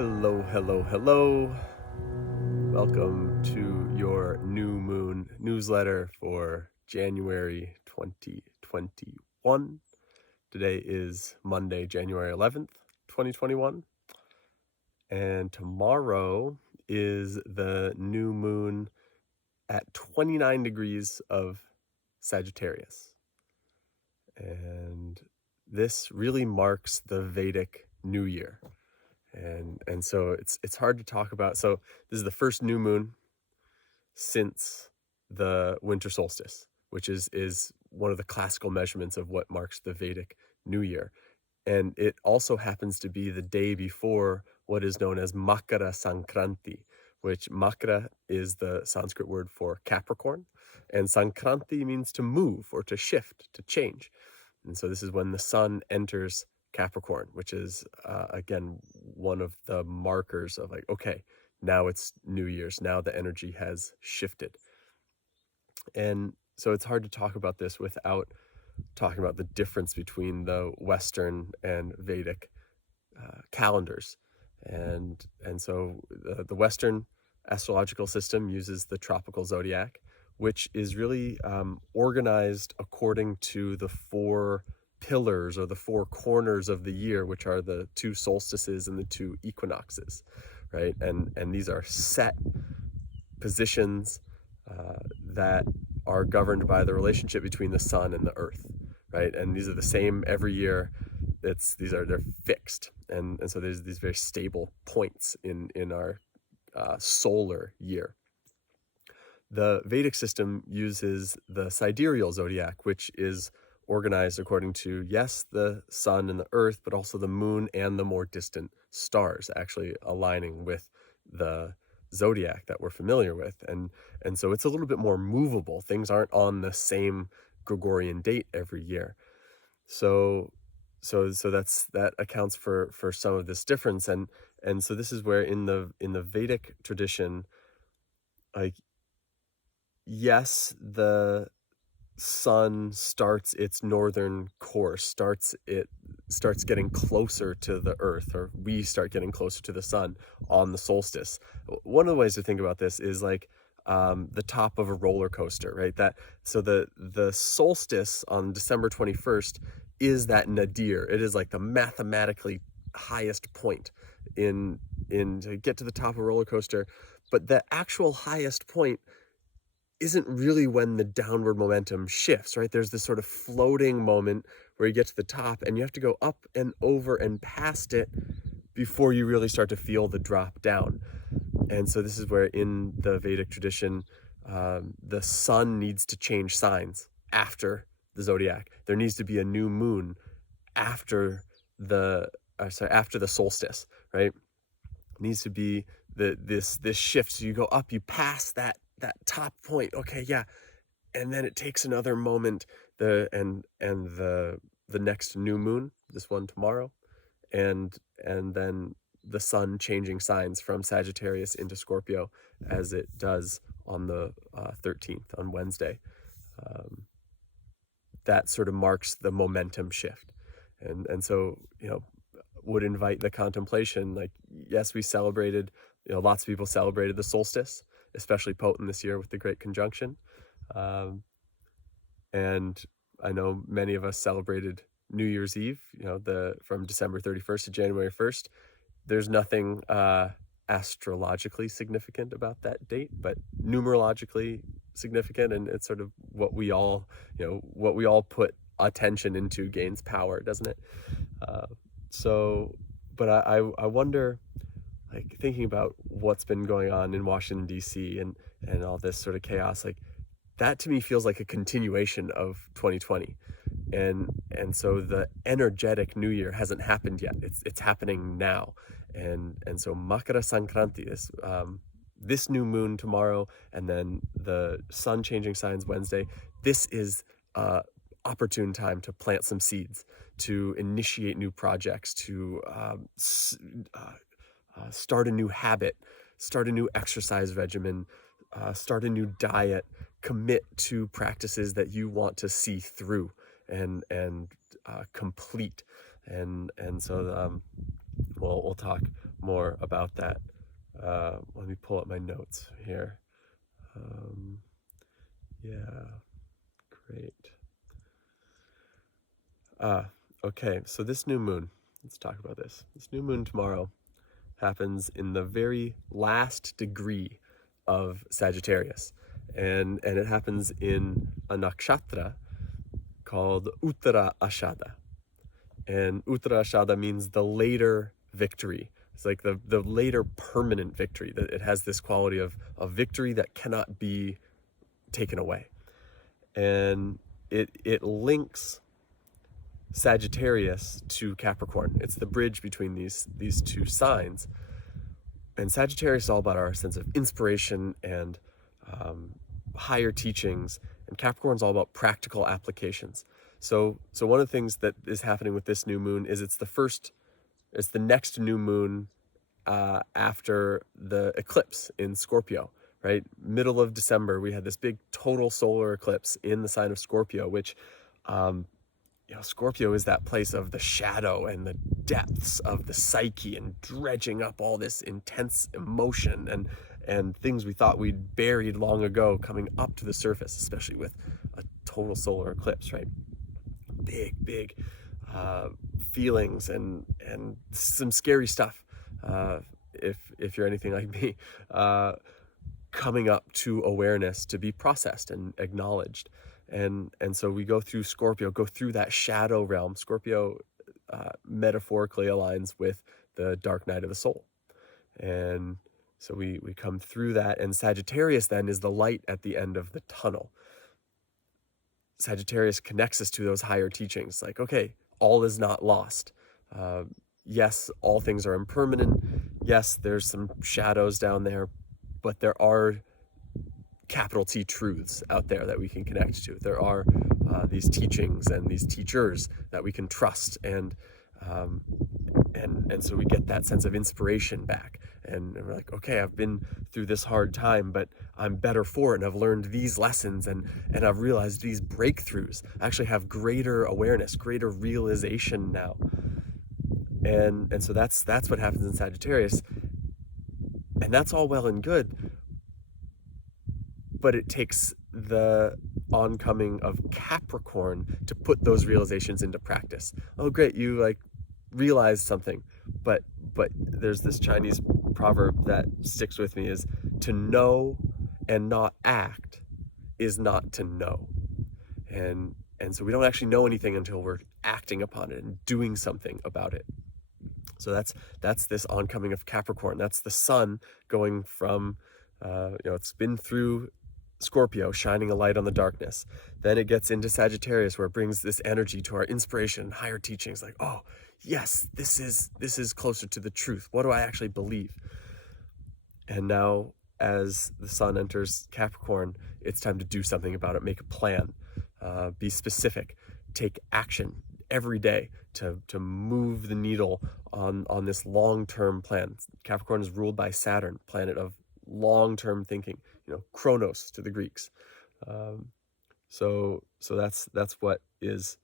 Hello, hello, hello. Welcome to your new moon newsletter for January 2021. Today is Monday, January 11th, 2021. And tomorrow is the new moon at 29 degrees of Sagittarius. And this really marks the Vedic New Year. And so it's hard to talk about. So this is the first new moon since the winter solstice, which is one of the classical measurements of what marks the Vedic New Year. And it also happens to be the day before what is known as Makara Sankranti, which Makara is the Sanskrit word for Capricorn, and Sankranti means to move or to shift, to change. And so this is when the sun enters Capricorn, which is, again, one of the markers of like, okay, now it's New Year's. Now the energy has shifted. And so it's hard to talk about this without talking about the difference between the Western and Vedic calendars. And so the Western astrological system uses the tropical zodiac, which is really organized according to the four pillars or the four corners of the year, which are the two solstices and the two equinoxes, right? And these are set positions that are governed by the relationship between the sun and the earth, right? And these are the same every year. They're fixed, and so there's these very stable points in our solar year. The Vedic system uses the sidereal zodiac, which is organized according to, yes, the sun and the earth, but also the moon and the more distant stars actually aligning with the zodiac that we're familiar with. And so it's a little bit more movable. Things aren't on the same Gregorian date every year. So that accounts for some of this difference. And so this is where in the Vedic tradition, like, yes, the sun starts its northern course, starts getting closer to the earth, or we start getting closer to the sun on the solstice. One of the ways to think about this is like the top of a roller coaster, right? So the solstice on December 21st is that nadir. It is like the mathematically highest point in to get to the top of a roller coaster, but the actual highest point isn't really when the downward momentum shifts, right? There's this sort of floating moment where you get to the top and you have to go up and over and past it before you really start to feel the drop down. And so this is where in the Vedic tradition, the sun needs to change signs after the zodiac. There needs to be a new moon after the solstice, right? It needs to be this shift. So you go up, you pass that top point. Okay, yeah. And then it takes another moment, the next new moon, this one tomorrow, and then the sun changing signs from Sagittarius into Scorpio as it does on the 13th, on Wednesday. That sort of marks the momentum shift. And so, would invite the contemplation, like, yes, we celebrated, lots of people celebrated the solstice, especially potent this year with the Great Conjunction. And I know many of us celebrated New Year's Eve, from December 31st to January 1st. There's nothing astrologically significant about that date, but numerologically significant, and it's sort of what we all put attention into gains power, doesn't it? But I wonder, like, thinking about what's been going on in Washington, D.C. and all this sort of chaos, like, that to me feels like a continuation of 2020. And so the energetic New Year hasn't happened yet. It's happening now. And so Makara Sankranti, this new moon tomorrow, and then the sun changing signs Wednesday, this is opportune time to plant some seeds, to initiate new projects, to start a new habit, start a new exercise regimen, start a new diet, commit to practices that you want to see through and complete. And so we'll talk more about that. Let me pull up my notes here. Yeah, great. Okay, so this new moon, let's talk about this. This new moon tomorrow happens in the very last degree of Sagittarius. And it happens in a nakshatra called Uttara Ashada. And Uttara Ashada means the later victory. It's like the later permanent victory. That it has this quality of victory that cannot be taken away. And it links Sagittarius to Capricorn. It's the bridge between these two signs. And Sagittarius is all about our sense of inspiration and higher teachings, and Capricorn's all about practical applications. So one of the things that is happening with this new moon is it's the next new moon after the eclipse in Scorpio, right? Middle of December, we had this big total solar eclipse in the sign of Scorpio, which Scorpio is that place of the shadow and the depths of the psyche and dredging up all this intense emotion and things we thought we'd buried long ago coming up to the surface, especially with a total solar eclipse, right? Big feelings and some scary stuff, if you're anything like me, coming up to awareness to be processed and acknowledged. And so we go through Scorpio, go through that shadow realm. Scorpio metaphorically aligns with the dark night of the soul. And so we come through that, and Sagittarius then is the light at the end of the tunnel. Sagittarius connects us to those higher teachings, like, okay, all is not lost. Yes, all things are impermanent. Yes, there's some shadows down there, but there are capital T truths out there that we can connect to. There are these teachings and these teachers that we can trust, and so we get that sense of inspiration back, and we're like, okay, I've been through this hard time, but I'm better for it, and I've learned these lessons, and I've realized these breakthroughs. I actually have greater awareness, greater realization now, and so that's what happens in Sagittarius, and that's all well and good. But it takes the oncoming of Capricorn to put those realizations into practice. Oh, great, you realized something, but there's this Chinese proverb that sticks with me, is to know and not act is not to know. And so we don't actually know anything until we're acting upon it and doing something about it. So that's this oncoming of Capricorn. That's the sun going from it's been through Scorpio, shining a light on the darkness. Then it gets into Sagittarius, where it brings this energy to our inspiration and higher teachings, like, oh yes, this is closer to the truth. What do I actually believe? And now, as the sun enters Capricorn, it's time to do something about it. Make a plan, be specific, take action every day to move the needle on this long-term plan. Capricorn is ruled by Saturn, planet of long-term thinking, Chronos to the Greeks. So that's what is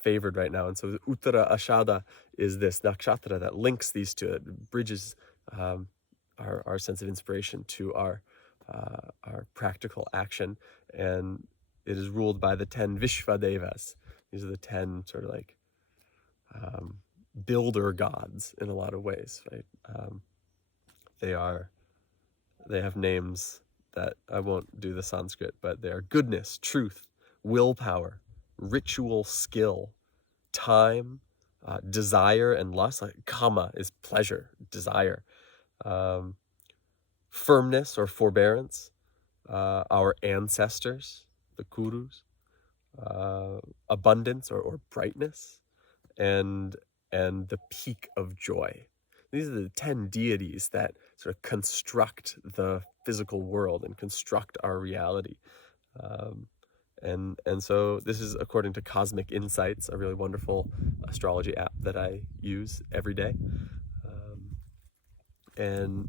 favored right now. And so Uttara Ashada is this nakshatra that links these two. It bridges our sense of inspiration to our practical action, and it is ruled by the 10 Vishvadevas. These are the 10 sort of builder gods in a lot of ways, right? They have names that I won't do the Sanskrit, but they are goodness, truth, willpower, ritual skill, time, desire and lust. Like kama is pleasure, desire, firmness or forbearance, our ancestors, the kurus, abundance or brightness, and the peak of joy. These are the 10 deities that sort of construct the physical world and construct our reality. And so this is according to Cosmic Insights, a really wonderful astrology app that I use every day. And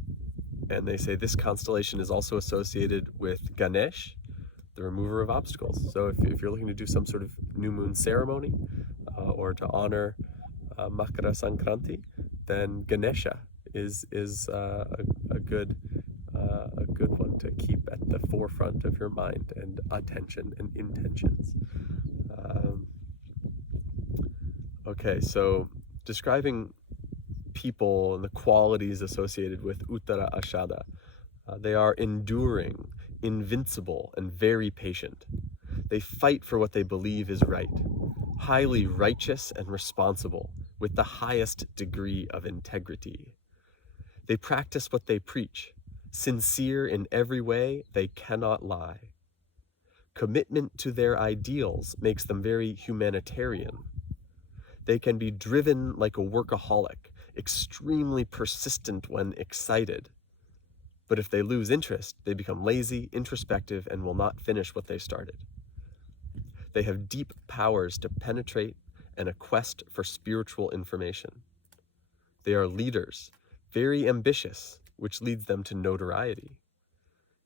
they say this constellation is also associated with Ganesh, the remover of obstacles. So if you're looking to do some sort of new moon ceremony or to honor Makara Sankranti, then Ganesha is a good one to keep at the forefront of your mind and attention and intentions. Okay, so describing people and the qualities associated with Uttara Ashada. They are enduring, invincible, and very patient. They fight for what they believe is right, highly righteous and responsible, with the highest degree of integrity. They practice what they preach, sincere in every way, they cannot lie. Commitment to their ideals makes them very humanitarian. They can be driven like a workaholic, extremely persistent when excited. But if they lose interest, they become lazy, introspective, and will not finish what they started. They have deep powers to penetrate and a quest for spiritual information. They are leaders, very ambitious, which leads them to notoriety.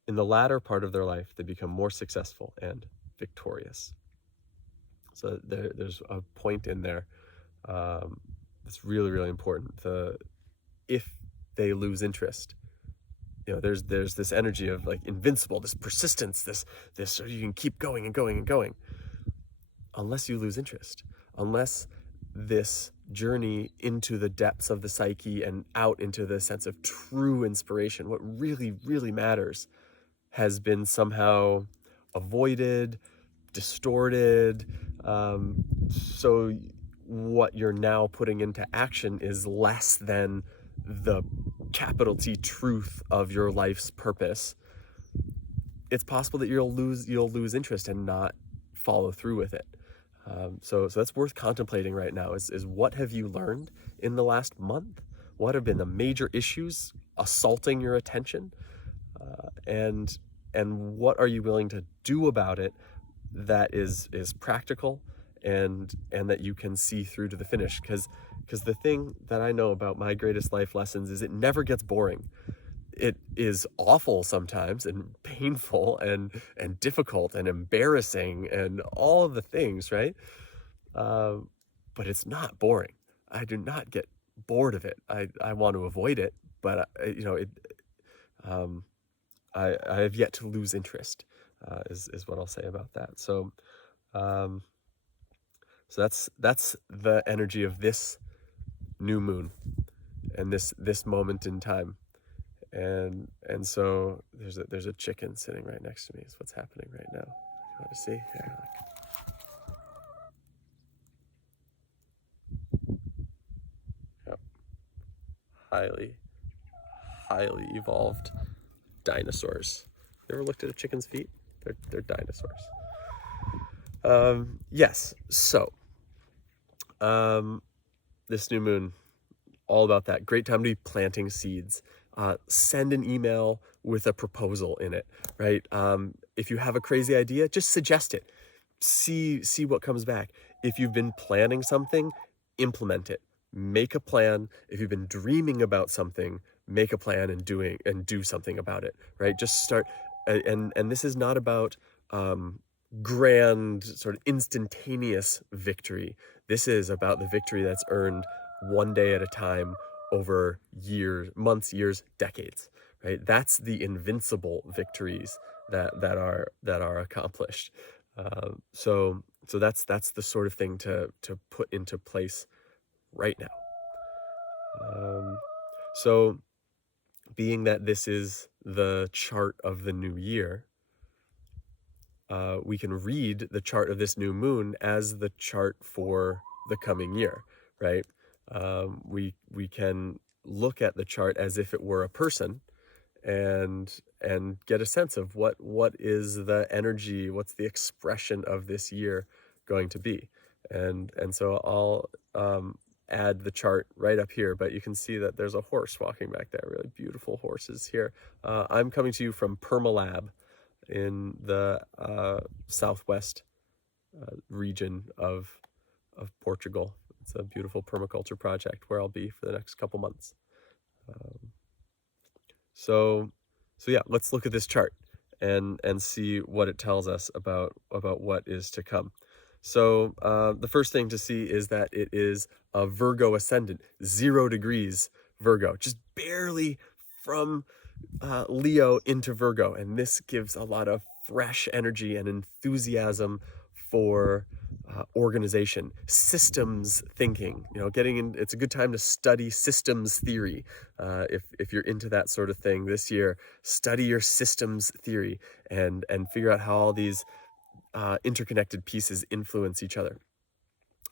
In the latter part of their life, they become more successful and victorious. So there's a point in there that's really, really important. If they lose interest, there's this energy of like invincible, this persistence, this you can keep going and going and going. Unless you lose interest, unless this journey into the depths of the psyche and out into the sense of true inspiration, what really, really matters, has been somehow avoided, distorted. So what you're now putting into action is less than the capital T truth of your life's purpose. It's possible that you'll lose interest and not follow through with it. So that's worth contemplating right now is what have you learned in the last month? What have been the major issues assaulting your attention? And what are you willing to do about it that is practical and that you can see through to the finish? Because the thing that I know about my greatest life lessons is it never gets boring. It is awful sometimes and painful and difficult and embarrassing and all of the things, right? But it's not boring. I do not get bored of it. I want to avoid it, but I have yet to lose interest, is what I'll say about that. So that's the energy of this new moon and this moment in time. And so there's a chicken sitting right next to me. Is what's happening right now. You want to see? Here, look. Yep. Highly evolved dinosaurs. You ever looked at a chicken's feet? They're dinosaurs. Yes. So this new moon, all about that. Great time to be planting seeds. Send an email with a proposal in it, right? If you have a crazy idea, just suggest it. See what comes back. If you've been planning something, implement it. Make a plan. If you've been dreaming about something, make a plan and do something about it, right? Just start. And this is not about grand sort of instantaneous victory. This is about the victory that's earned one day at a time over years, months, years, decades, right? That's the invincible victories that are accomplished. So that's the sort of thing to put into place right now. So being that this is the chart of the new year, we can read the chart of this new moon as the chart for the coming year, right? We can look at the chart as if it were a person and get a sense of what is the energy, what's the expression of this year going to be. And so I'll add the chart right up here, but you can see that there's a horse walking back there, really beautiful horses here. I'm coming to you from Permalab in the southwest region of Portugal. It's a beautiful permaculture project where I'll be for the next couple months. So yeah, let's look at this chart and see what it tells us about what is to come. So the first thing to see is that it is a Virgo ascendant, 0 degrees Virgo, just barely from Leo into Virgo. And this gives a lot of fresh energy and enthusiasm for organization, systems thinking. Getting in. It's a good time to study systems theory. If you're into that sort of thing this year, study your systems theory and figure out how all these interconnected pieces influence each other.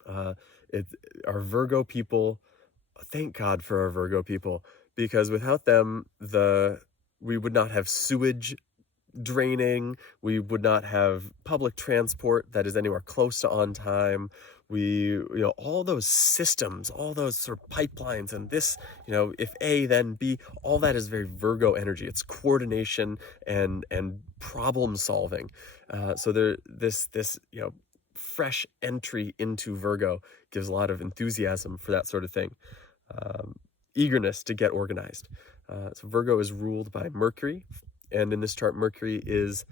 Our Virgo people, thank God for our Virgo people, because without them, we would not have sewage draining, we would not have public transport that is anywhere close to on time. All those systems, all those sort of pipelines, and this, if A, then B, all that is very Virgo energy. It's coordination and problem solving. So this fresh entry into Virgo gives a lot of enthusiasm for that sort of thing. Eagerness to get organized. So Virgo is ruled by Mercury, and in this chart, Mercury is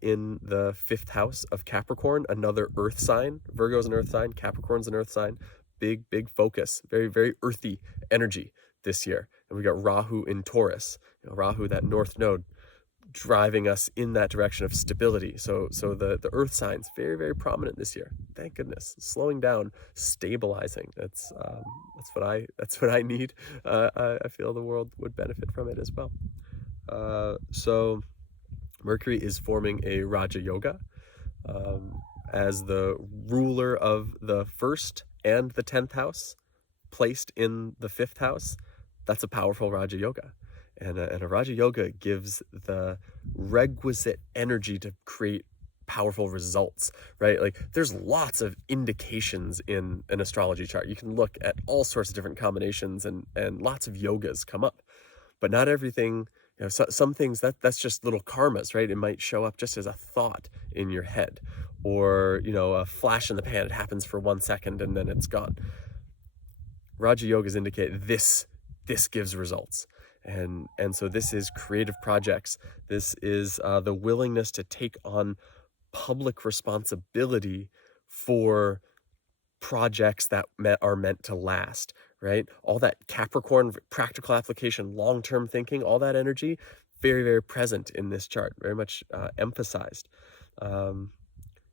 in the 5th house of Capricorn, another earth sign. Virgo is an earth sign, Capricorn's an earth sign. Big focus, very, very earthy energy this year. And we got Rahu in Taurus, Rahu, that north node, driving us in that direction of stability. So the earth signs, very, very prominent this year. Thank goodness. Slowing down, stabilizing. That's what I need. I feel the world would benefit from it as well. So Mercury is forming a Raja Yoga as the ruler of the 1st and the 10th house, placed in the 5th house. That's a powerful Raja Yoga. And a Raja Yoga gives the requisite energy to create powerful results, right? Like, there's lots of indications in an astrology chart. You can look at all sorts of different combinations and lots of yogas come up, but not everything. Some things that's just little karmas, right? It might show up just as a thought in your head, or a flash in the pan. It happens for 1 second and then it's gone. Raja Yogas indicate this gives results. And so this is creative projects. This is the willingness to take on public responsibility for projects that are meant to last, right? All that Capricorn practical application, long-term thinking, all that energy, very, very present in this chart, very much emphasized.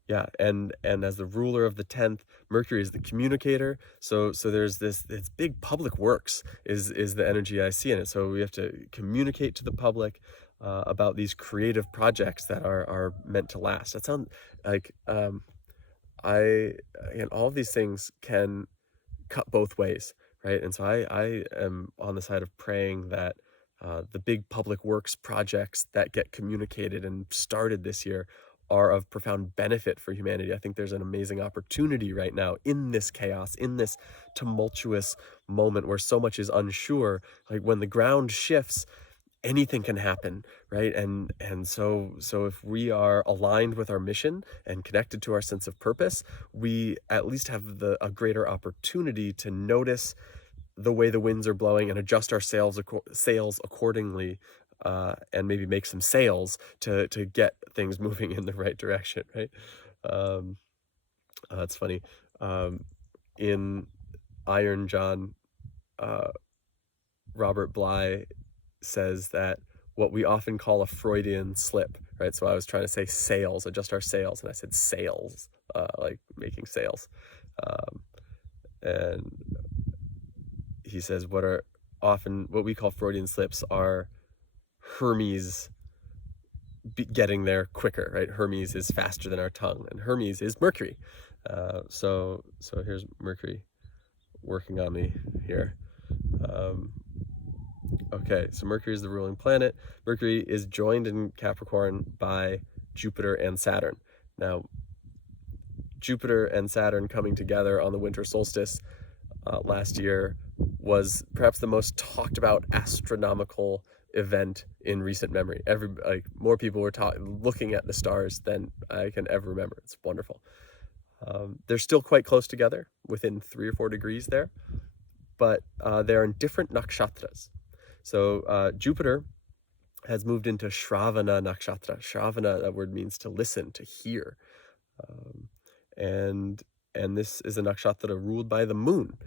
Yeah, and as the ruler of the 10th, Mercury is the communicator. So there's this big public works is the energy I see in it. So we have to communicate to the public about these creative projects that are meant to last. That sounds like all of these things can cut both ways, right? And so I am on the side of praying that the big public works projects that get communicated and started this year are of profound benefit for humanity. I think there's an amazing opportunity right now in this chaos, in this tumultuous moment where so much is unsure. Like, when the ground shifts, anything can happen, right? And so if we are aligned with our mission and connected to our sense of purpose, we at least have a greater opportunity to notice the way the winds are blowing and adjust our sails accordingly, and maybe make some sales to get things moving in the right direction, right? It's funny. In Iron John, Robert Bly says that what we often call a Freudian slip, right? So I was trying to say sales, adjust our sails, and I said sales, like making sales. And he says what we call Freudian slips are Hermes getting there quicker, right? Hermes is faster than our tongue, and Hermes is Mercury. So here's Mercury working on me here. Okay, so Mercury is the ruling planet. Mercury is joined in Capricorn by Jupiter and Saturn. Now, Jupiter and Saturn coming together on the winter solstice last year was perhaps the most talked about astronomical event in recent memory. More people were looking at the stars than I can ever remember. It's wonderful. They're still quite close together, within 3 or 4 degrees there, but they're in different nakshatras. So Jupiter has moved into Shravana nakshatra. Shravana, that word means to listen, to hear. And this is a nakshatra ruled by the moon,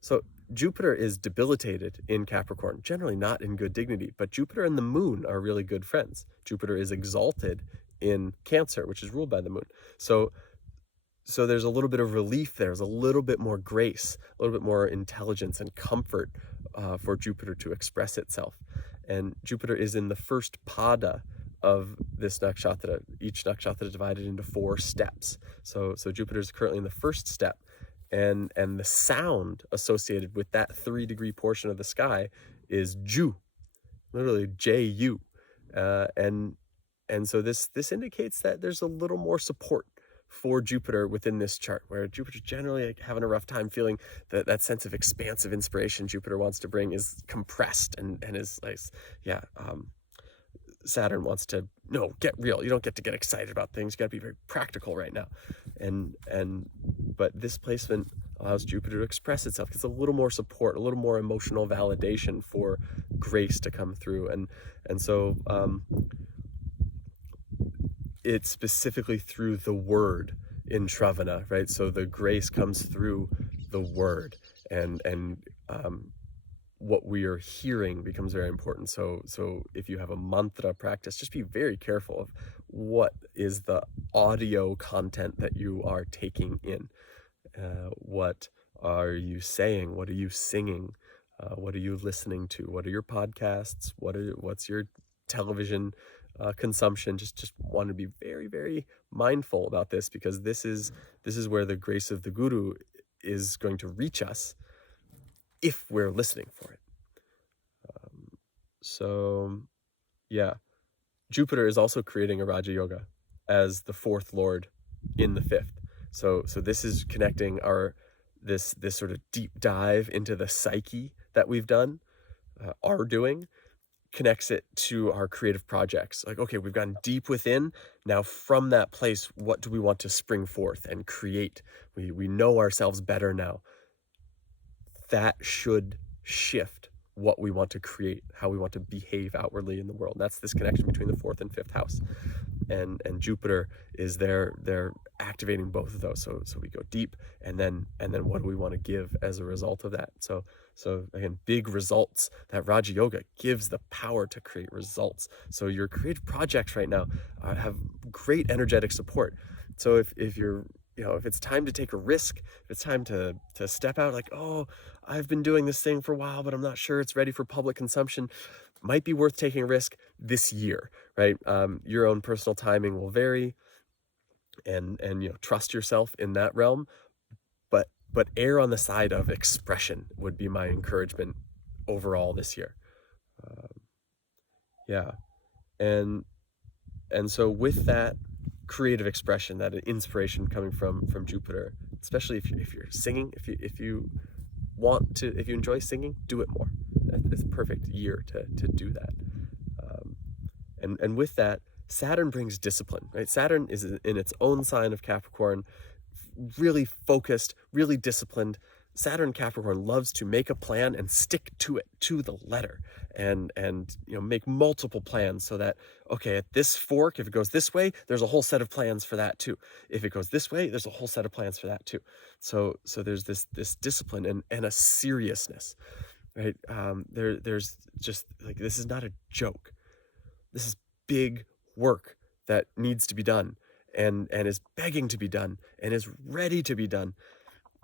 so Jupiter is debilitated in Capricorn, generally not in good dignity, but Jupiter and the moon are really good friends. Jupiter is exalted in Cancer, which is ruled by the moon. So there's a little bit of relief there. There's a little bit more grace, a little bit more intelligence and comfort for Jupiter to express itself. And Jupiter is in the first pada of this nakshatra. Each nakshatra is divided into 4 steps. So Jupiter is currently in the first step. And the sound associated with that 3-degree portion of the sky is Ju, literally Ju. And so this indicates that there's a little more support for Jupiter within this chart, where Jupiter's generally having a rough time feeling that sense of expansive inspiration Jupiter wants to bring is compressed and is like, Saturn wants to, no, get real. You don't get to get excited about things. You got to be very practical right now. But this placement allows Jupiter to express itself. It's a little more support, a little more emotional validation for grace to come through. And so it's specifically through the word in Shravana, right? So the grace comes through the word, and what we are hearing becomes very important. So if you have a mantra practice, just be very careful of what is the audio content that you are taking in. What are you saying? What are you singing? What are you listening to? What are your podcasts? What's your television consumption? Just want to be very, very mindful about this, because this is where the grace of the Guru is going to reach us if we're listening for it. So yeah, Jupiter is also creating a Raja Yoga as the 4th lord in the 5th. So this is connecting this sort of deep dive into the psyche that we've done, are doing, connects it to our creative projects. Like, okay, we've gone deep within. Now from that place, what do we want to spring forth and create? We know ourselves better now. That should shift what we want to create, how we want to behave outwardly in the world. That's this connection between the 4th and 5th house. And Jupiter is there. They're activating both of those. So we go deep, and then what do we want to give as a result of that? So again, big results. That Raja Yoga gives the power to create results. So your creative projects right now have great energetic support. So if you're, if it's time to take a risk, if it's time to step out, like, oh, I've been doing this thing for a while, but I'm not sure it's ready for public consumption, might be worth taking a risk this year, right? Your own personal timing will vary, and trust yourself in that realm, but err on the side of expression would be my encouragement overall this year. Yeah, and so with that creative expression, that inspiration coming from Jupiter, especially if you're singing, if you enjoy singing, do it more. It's a perfect year to do that. And with that, Saturn brings discipline, right? Saturn is in its own sign of Capricorn, really focused, really disciplined. Saturn Capricorn loves to make a plan and stick to it to the letter, and make multiple plans, so that, okay, at this fork, if it goes this way, there's a whole set of plans for that too. If it goes this way, there's a whole set of plans for that too. So there's this discipline and a seriousness, right? There's just like, this is not a joke. This is big work that needs to be done, and is begging to be done, and is ready to be done.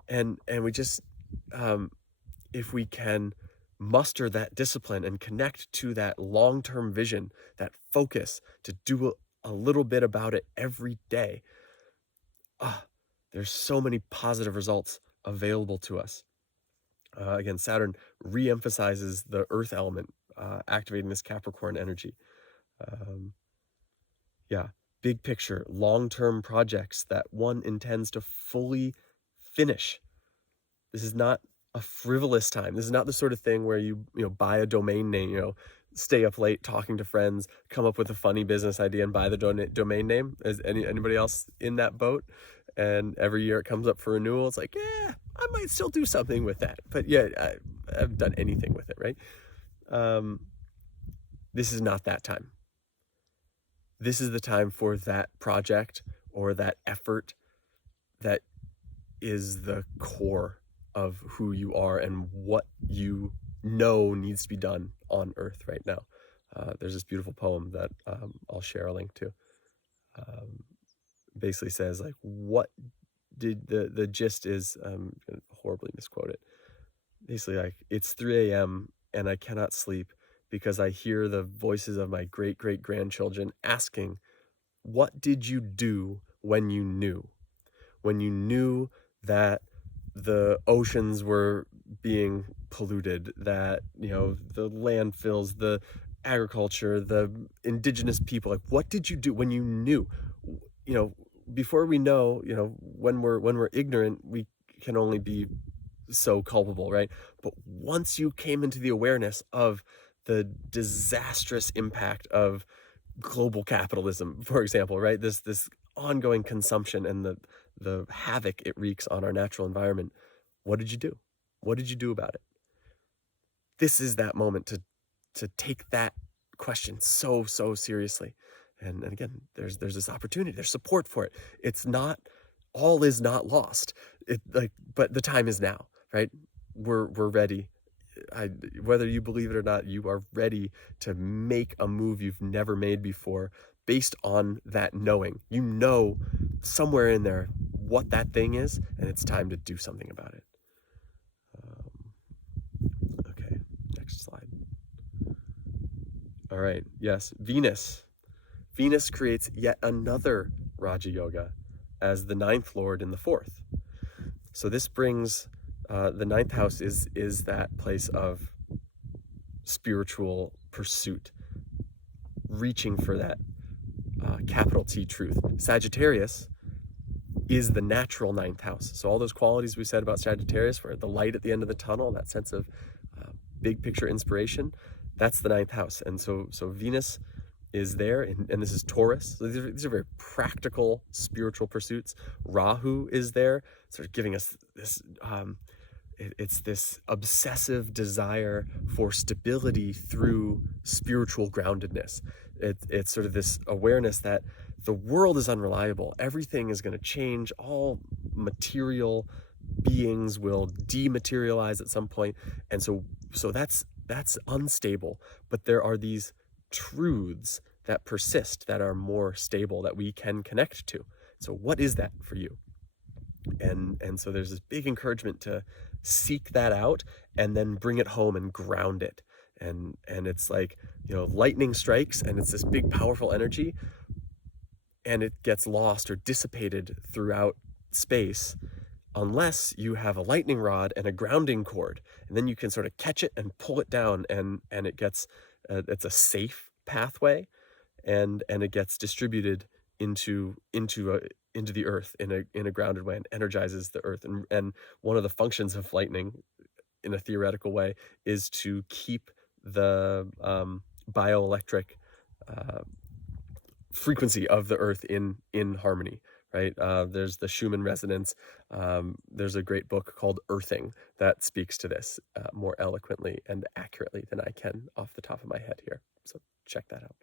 And we just, if we can muster that discipline and connect to that long-term vision, that focus to do a little bit about it every day, there's so many positive results available to us. Again, Saturn re-emphasizes the earth element, activating this Capricorn energy. Big picture, long-term projects that one intends to fully finish. This is not a frivolous time. This is not the sort of thing where you buy a domain name, stay up late talking to friends, come up with a funny business idea and buy the domain name. Is anybody else in that boat? And every year it comes up for renewal. It's like, yeah, I might still do something with that. But yeah, I haven't done anything with it, right? This is not that time. This is the time for that project or that effort that is the core of who you are and what you know needs to be done on earth right now. There's this beautiful poem that I'll share a link to. Basically says, like, what did the gist is, I'm gonna horribly misquote it. Basically, like, it's 3 a.m. and I cannot sleep because I hear the voices of my great great grandchildren asking, what did you do when you knew? When you knew that the oceans were being polluted, that, you know, the landfills, the agriculture, the indigenous people, like, what did you do when you knew? You know, before we know, you know, when we're ignorant, we can only be so culpable, right? But once you came into the awareness of the disastrous impact of global capitalism, for example, right? This ongoing consumption and the havoc it wreaks on our natural environment. What did you do? What did you do about it? This is that moment to take that question so seriously. And again, there's this opportunity, there's support for it. It's not, all is not lost. It, like, but the time is now, right? We're ready. Whether you believe it or not, you are ready to make a move you've never made before based on that knowing. You know somewhere in there what that thing is, and it's time to do something about it. Okay, next slide. All right, yes, Venus. Venus creates yet another Raja Yoga as the ninth lord in the fourth. So this brings, the ninth house is that place of spiritual pursuit, reaching for that capital T truth. Sagittarius is the natural ninth house. So all those qualities we said about Sagittarius, where the light at the end of the tunnel, that sense of big picture inspiration, that's the ninth house. And so Venus is there, and this is Taurus. So these are very practical spiritual pursuits. Rahu is there, sort of giving us this, it's this obsessive desire for stability through spiritual groundedness. It's sort of this awareness that the world is unreliable. Everything is going to change. All material beings will dematerialize at some point. And so that's unstable. But there are these truths that persist, that are more stable, that we can connect to. So what is that for you? And so there's this big encouragement to seek that out and then bring it home and ground it. And it's like, you know, lightning strikes and it's this big powerful energy, and it gets lost or dissipated throughout space unless you have a lightning rod and a grounding cord, and then you can sort of catch it and pull it down, and it gets it's a safe pathway, and it gets distributed into the earth in a grounded way, and energizes the earth. And one of the functions of lightning in a theoretical way is to keep the bioelectric frequency of the earth in harmony, right? There's the Schumann resonance. There's a great book called Earthing that speaks to this more eloquently and accurately than I can off the top of my head here. So check that out.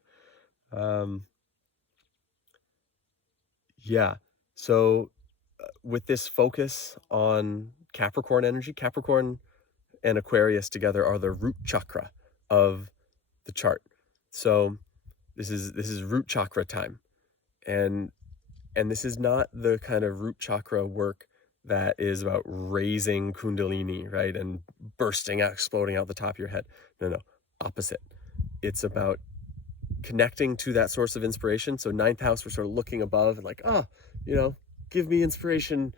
Yeah. So with this focus on Capricorn energy, Capricorn and Aquarius together are the root chakra of the chart. So this is root chakra time. And this is not the kind of root chakra work that is about raising kundalini, right? And bursting out, exploding out the top of your head. No, opposite. It's about connecting to that source of inspiration. So ninth house, we're sort of looking above and like, give me inspiration,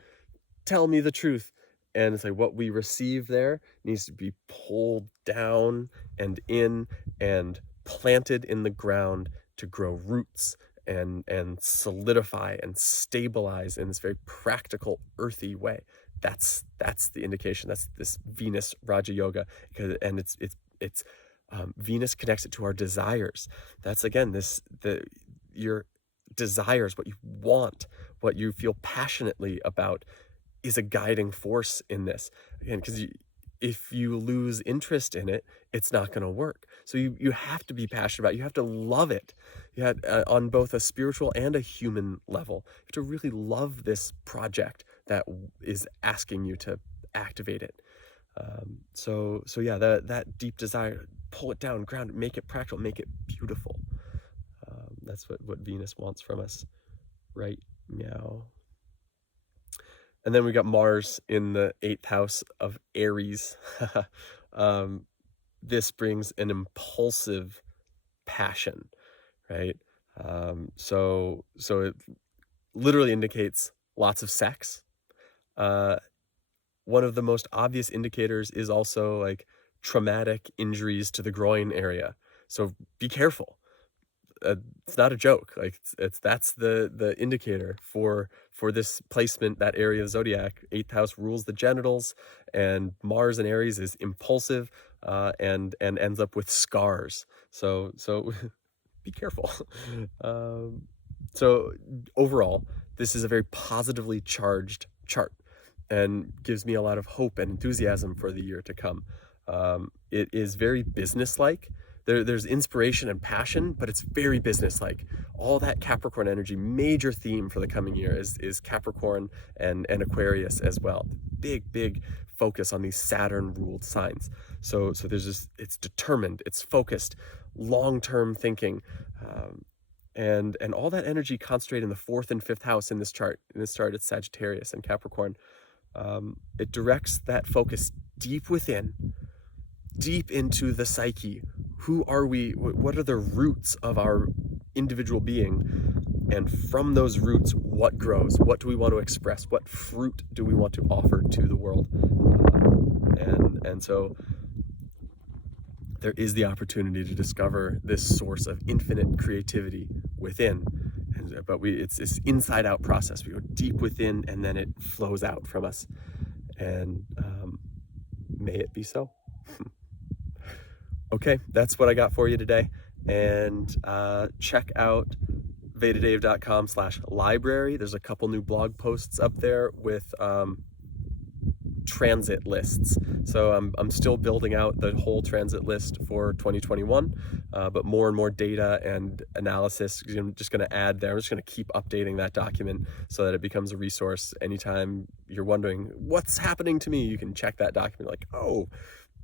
tell me the truth. And it's like what we receive there needs to be pulled down and in and planted in the ground to grow roots and solidify and stabilize in this very practical, earthy way. That's the indication. That's this Venus Raja Yoga, and it's Venus connects it to our desires. That's again your desires, what you want, what you feel passionately about, is a guiding force in this. Again, because if you lose interest in it, it's not going to work. So you have to be passionate about it. You have to love it. You have, on both a spiritual and a human level. You have to really love this project that is asking you to activate it. So yeah, that deep desire, pull it down, ground it, make it practical, make it beautiful. That's what Venus wants from us right now. And then we got Mars in the 8th house of Aries. This brings an impulsive passion, right? So it literally indicates lots of sex. One of the most obvious indicators is also like traumatic injuries to the groin area. So be careful. It's not a joke. Like that's the indicator for this placement, that area of the zodiac. 8th house rules the genitals, and Mars in Aries is impulsive, and ends up with scars. So be careful. So overall, this is a very positively charged chart and gives me a lot of hope and enthusiasm for the year to come. It is very businesslike. There's inspiration and passion, but it's very businesslike. All that Capricorn energy, major theme for the coming year is Capricorn and Aquarius as well. Big focus on these Saturn-ruled signs. So there's this, it's determined, it's focused, long-term thinking, and all that energy concentrated in the 4th and 5th house in this chart. In this chart, it's Sagittarius and Capricorn. It directs that focus deep within, deep into the psyche. Who are we? What are the roots of our individual being? And from those roots, what grows? What do we want to express? What fruit do we want to offer to the world? And so there is the opportunity to discover this source of infinite creativity within. But it's this inside-out process. We go deep within, and then it flows out from us. And may it be so. Okay, that's what I got for you today. And check out vedadave.com/library. There's a couple new blog posts up there with transit lists. So I'm still building out the whole transit list for 2021, but more and more data and analysis I'm just going to add there. I'm just going to keep updating that document so that it becomes a resource. Anytime you're wondering what's happening to me, you can check that document like, oh,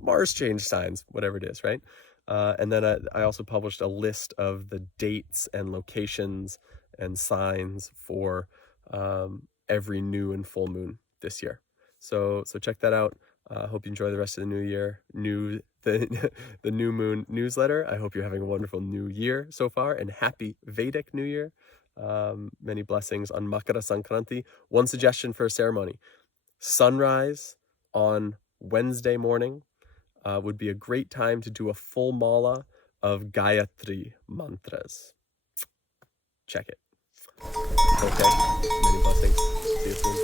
Mars change signs, whatever it is, right? And then I also published a list of the dates and locations and signs for every new and full moon this year. So check that out. Hope you enjoy the rest of the new year. The new moon newsletter. I hope you're having a wonderful new year so far, and happy Vedic New Year. Many blessings on Makara Sankranti. One suggestion for a ceremony: sunrise on Wednesday morning would be a great time to do a full mala of Gayatri mantras. Check it. Okay. Many blessings. See you soon.